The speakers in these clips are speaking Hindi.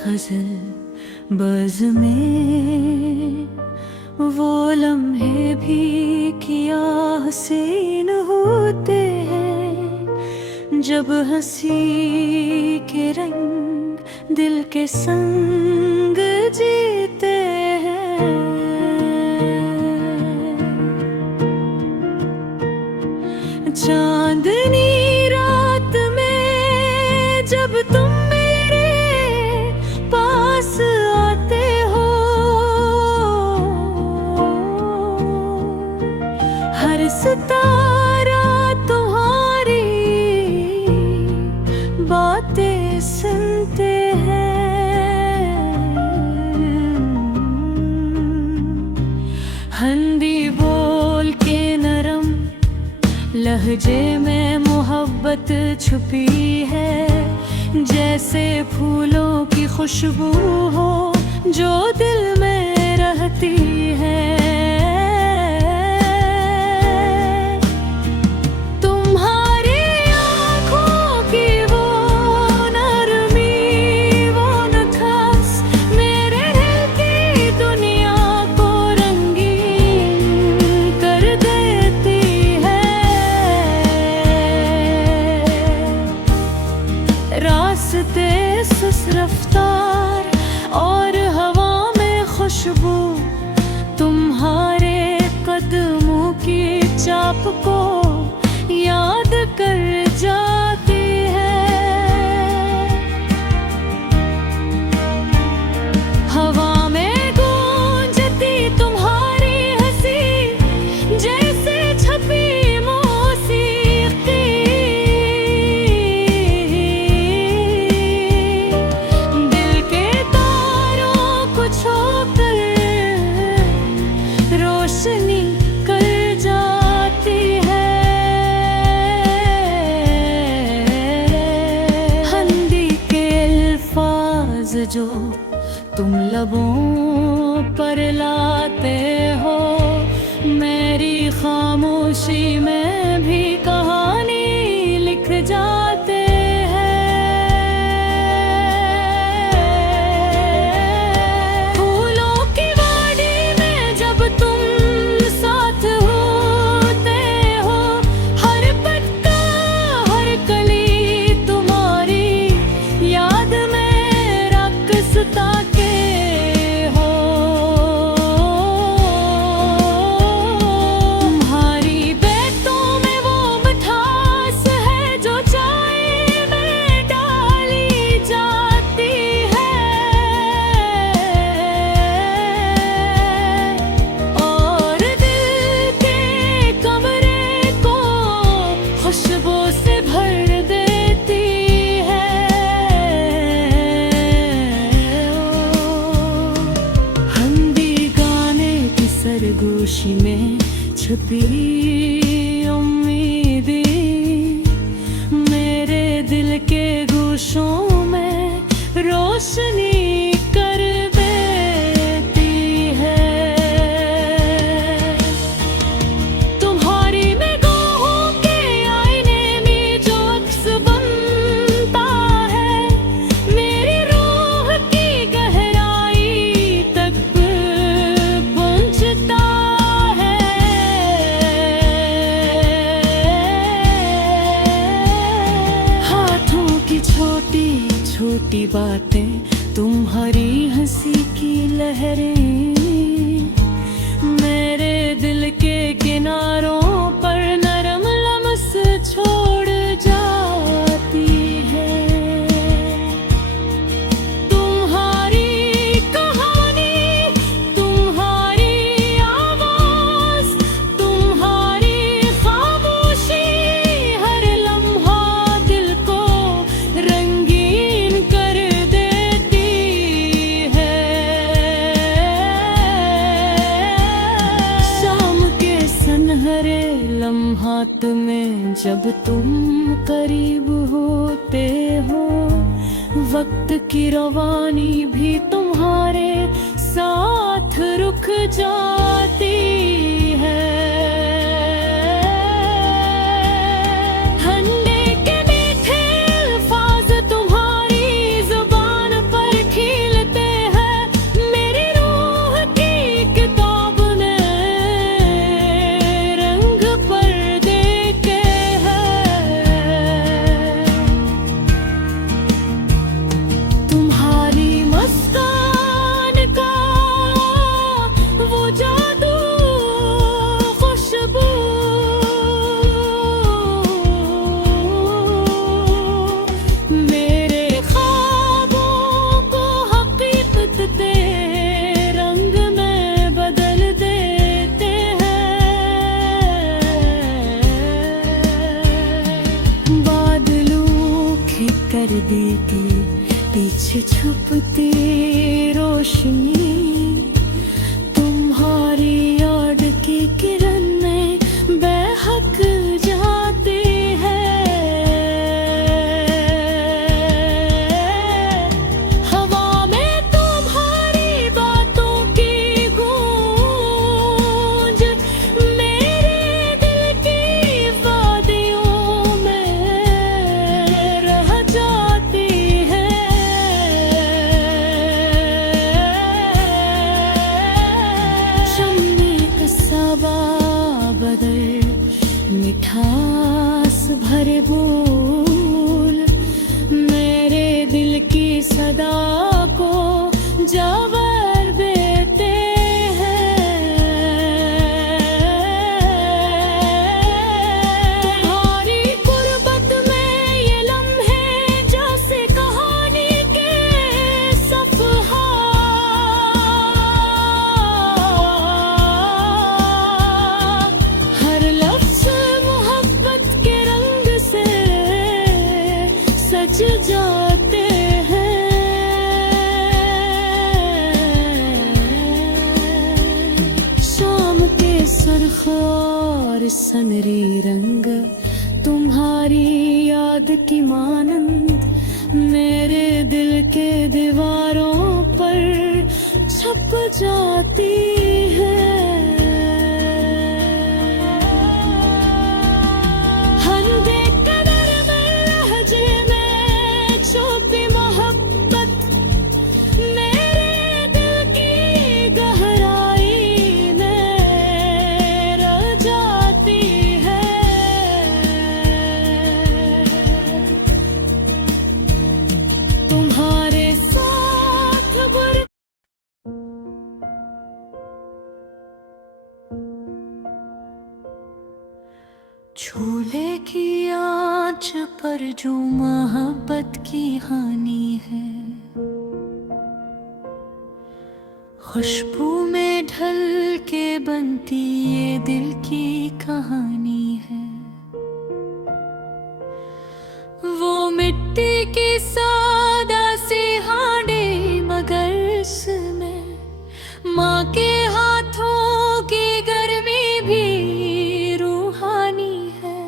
गजल बज़ में वो लम्हे भी किया हसीन होते हैं, जब हंसी के रंग दिल के संग जीते हैं। चांदनी रात में जब तुम मेरे पास आते हो, हर सितारा तुम्हारी बातें सुनते हैं। हिंदी बोल के नरम लहजे में मोहब्बत छुपी है, जैसे फूलों की खुशबू हो जो दिल में रहती है। तुम्हारी आँखों की वो नरमी, वो नखास मेरे दिल की दुनिया को रंगीन कर देती है। रास्ते सुस्त रफ्तार और हवा में खुशबू तुम्हारे कदमों की चाप को याद कर जाती है। हवा में गूंजती तुम्हारी हंसी, जैसे छपी रोशनी कर जाती है। हिंदी के अल्फाज जो तुम लबों पर लाते हो, मेरी खामोशी में भी कहानी लिख जाते सरगोशी में छुपी उम्मीदें मेरे दिल के गोशों में रोशनी कर देती है। तुम्हारी निगाहों के आईने में जो अक्स बनता है, मेरी रूह की गहराई तक छोटी बातें, तुम्हारी हंसी की लहरें मेरे दिल के किनारों पर नरम लम्स छोड़ जाती है। तुम्हारी कहानी, तुम्हारी आवाज, तुम्हारी खामोशी, हर लम्हा दिल को रंगीन कर देती है। शाम के सनहरे लम्हात में जब तुम करीब होते हो, वक्त की रवानी भी तुम्हारे साथ रुक जाती है। ठंडे के मीठे अल्फाज तुम्हारी जुबान पर खी सर्दी के पीछे छुपती रोशनी, तुम्हारी याद की किरण में बहक जाती है। हवा में तुम्हारी बातों की गूंज मेरे दिल की वादियों में रह जाती है। शम्मे का सबा बदल मिठास भरे बोल मेरे दिल की सदा को जावर देते हैं। तुम्हारी गुर्बत में ये लम्हे जैसे कहानी के सफ़हा, हर लफ्ज़ मोहब्बत के रंग से सज जाते हैं। शाम के सुर्ख और सनरी रंग तुम्हारी याद की मानंद मेरे दिल के दीवारों पर छप जाती है। हर बेकदर में लहजे में छुपी मोहब्बत मेरे दिल की गहराई में रह जाती है। तुम्हारे साथ बुरे झूले की आंच पर जो मोहब्बत की हानि है, खुशबू में ढल के बनती ये दिल की कहानी है। वो मिट्टी की सादा सी हांडी मगर इसमें माँ के हाथों की गर्मी भी रूहानी है।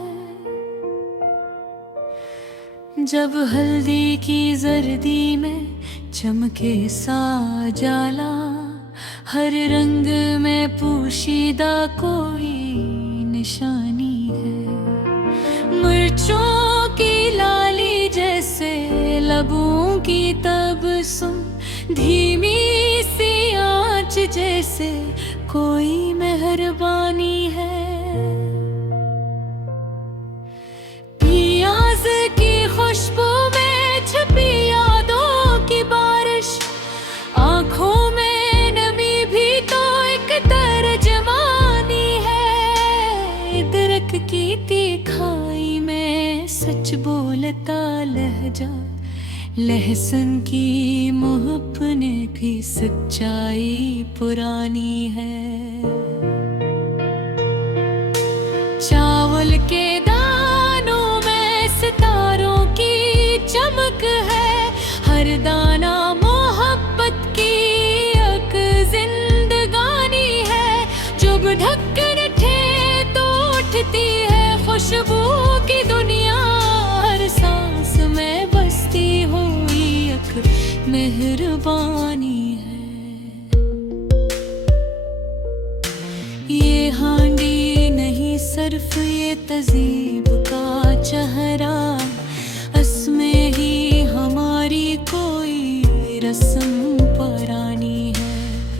जब हल्दी की जर्दी में चमके सा जाला, हर रंग में पोशीदा कोई निशानी है। मिर्चों की लाली जैसे लबों की तबस्सुम, धीमी सी आँच जैसे कोई मेहरबानी है। प्याज की खुशबू में छुपी यादों की बारिश, आँखों में नमी भी तो एक तर्जमानी है। इदरक की तीखाई में सच बोलता लहजा, लहसुन की मुहब्बने की सच्चाई पुरानी है। चावल के दानों में सितारों की चमक है, हर दाना मोहब्बत की एक जिंदगानी है। जब ढक्कन उठे तो उठती है खुशबू की दुनिया, हर सांस में बसती हुई एक मेहरबानी है। ये हांडी नहीं सिर्फ ये तज़ीब का चेहरा, इसमें ही हमारी कोई रस्म पुरानी है।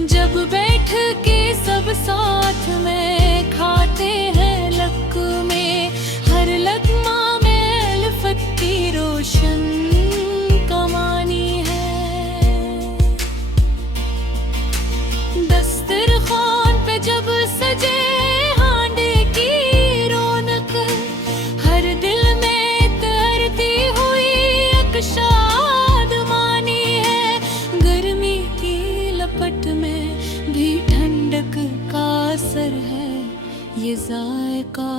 जब बैठ के सब साथ में खाते हैं लक़्मे, हर लक़्मा में उल्फत की रोशन कमानी है। दस्तरखान पे जब सजे हांडे की रौनक, हर दिल में तैरती हुई एक शादमानी है। गर्मी की लपट में भी ठंडक का असर है, ये जायका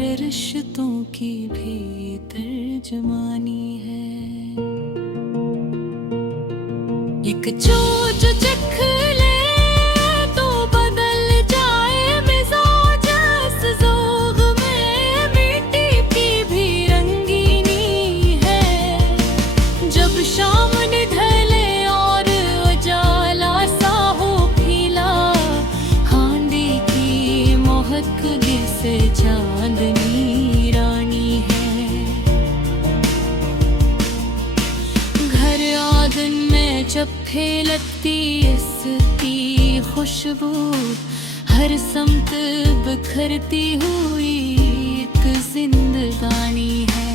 रिश्तों की भी तर्जमानी है। चोच चख ले तो बदल जाए मिजाज, इस ज़ोग में मिट्टी की भी रंगीनी है। जब शाम ढले और उजाला सा हो खिला, हांडी की महक से चांदनी रानी है। घर आंगन में जब फैलती इसकी खुशबू, हर समत बिखरती हुई एक जिंदगानी है।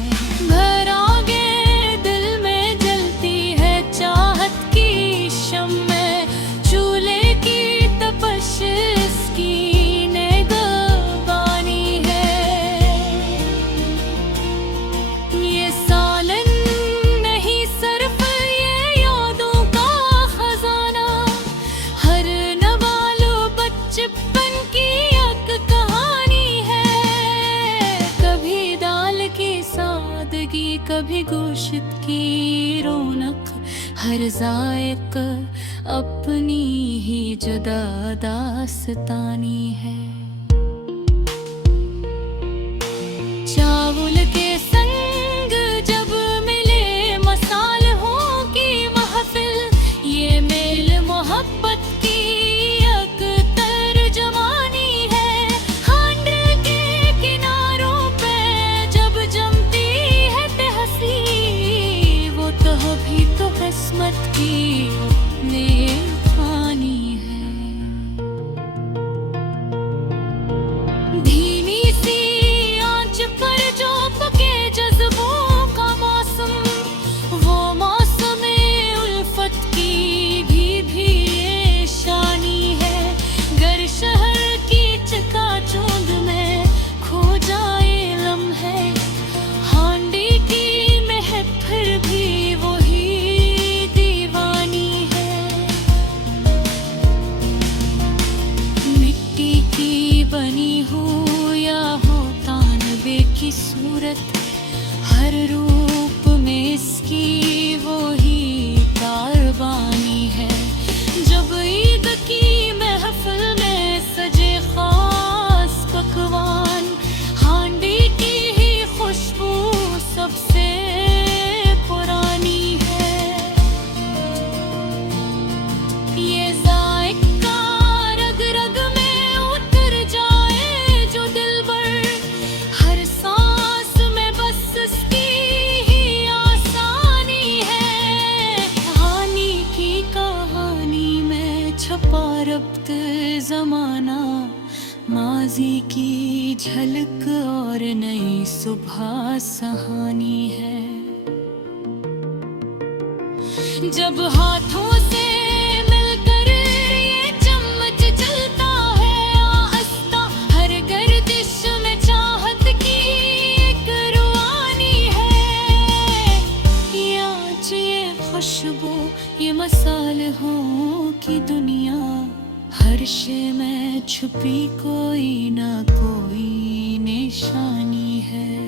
घर आगे दिल में जलती है चाहत की शम्मे, चूल्हे की तपश इसकी कभी गोश्त की रौनक, हर जायक अपनी ही जुदा दास्तानी है। चावल के संग जब मिले मसालों की महफिल, ये मेल मोहब्बत की एक तर्जमानी है। हांडे के किनारों पे जब जमती वो तो भी तो किस्मत की नेकानी है। धीमी सी आंच पर जो पके जज्बों का मौसम, वो मौसम उल्फत की भी शानी है। गर शहर की चकाचौंध में खो जाए लम्हे, हांडी की फिर भी वही दीवानी है। मिट्टी की बनी हो या हो तानबे की सूरत, हर रूप में इसकी वही कारवानी है। जब ईद की महफिल में सजे खास पकवान, हांडी की ही खुशबू सबसे रब्त ज़माना, माज़ी की झलक और नई सुबह सहानी है। जब हाथों से मिलकर ये चम्मच चलता है आहिस्ता, हर गर्दिश में चाहत की एक रुआनी है। ये आँच, ये खुशबू, ये मसालों की दुनिया, हर शे में छुपी कोई ना कोई निशानी है।